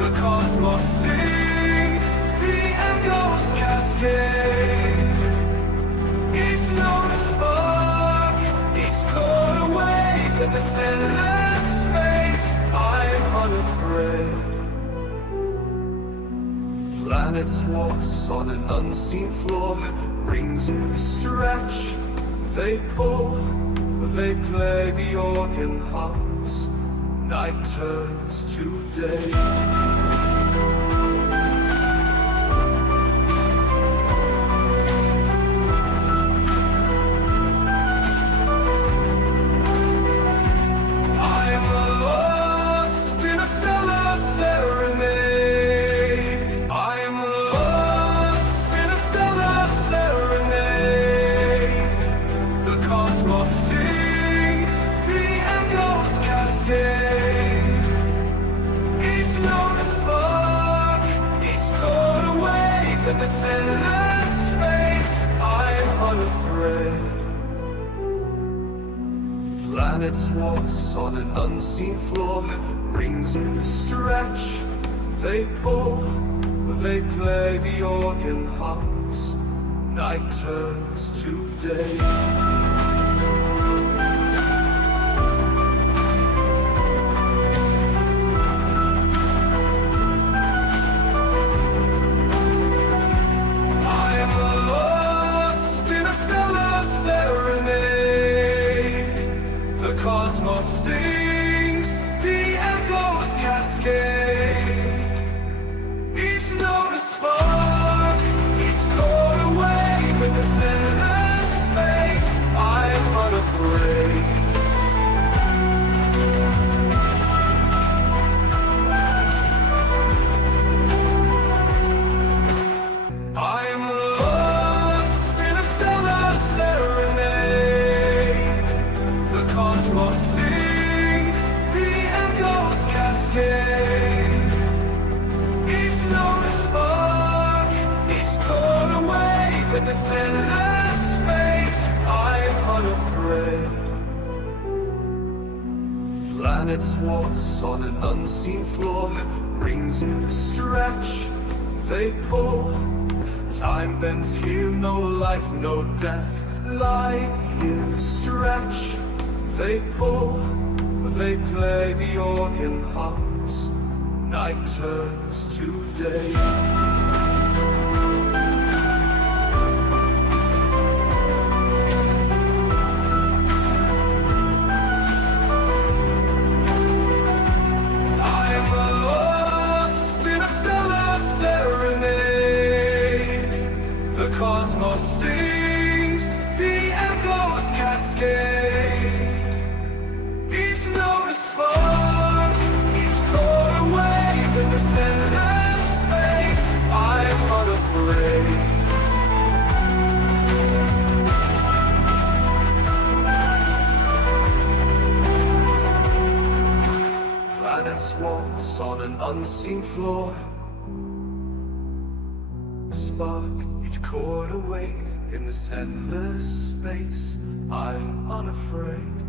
The cosmos sings, the echoes cascade. Each note a spark, each chord a wave. In this endless space, I'm unafraid. Planets waltz on an unseen floor. Rings stretch, they pull, they play, the organ hums. Night turns to day. I'm lost in a stellar serenade. I'm lost in a stellar serenade. The cosmos sings, the echoes cascade. Each note a spark, each chord a wave. In this endless space, I'm unafraid. Planets waltz on an unseen floor. Rings stretch, they pull, they play, the organ hums. Night turns to day. The cosmos sings, the echoes cascade. Each note a spark, each chord a wave. In this endless space, I'm unafraid. I'm lost in a stellar serenade. The cosmos sings, the echoes cascade. Each note a spark, each chord a wave. In this endless space, I'm unafraid. Planets waltz on an unseen floor. Rings stretch, they pull. Time bends here, no life, no death. Light years stretch, they pull, they play, the organ hums. Night turns to day. I'm lost in a stellar serenade. The cosmos sings, the echoes cascade. Each note a spark, each chord a wave. In this endless space, I'm unafraid. Planets waltz on an unseen floor. Spark, each chord a wave. In this endless space, I'm unafraid.